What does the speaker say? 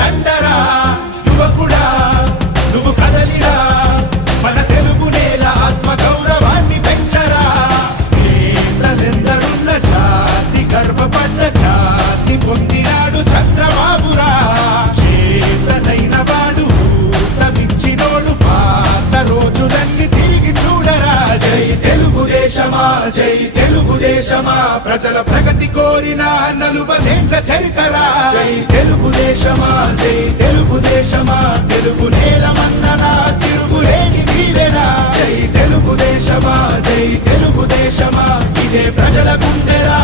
దండరా యువకుడా నువ్వు కదలిరా మన తెలుగు నేల ఆత్మ గౌరవాన్ని పెంచరా నేతలెందరున్న జాతి గర్వపడ్డ జాతి పొందినాడు చంద్రబాబురా చేతనైన వాడు ఊతమిచ్చినోడు పాత రోజులన్నీ తిరిగి చూడరా జై తెలుగుదేశమా జై తెలుగుదేశమా ప్రజల ప్రగతి కోరిన 40 చరితరా జై తెలుగుదేశమా జై తెలుగుదేశమా తెలుగు నేలమన్ననా తిరుగులేని దీవెనా జై తెలుగుదేశమా జై తెలుగుదేశమా ఇదే ప్రజల గుండెరా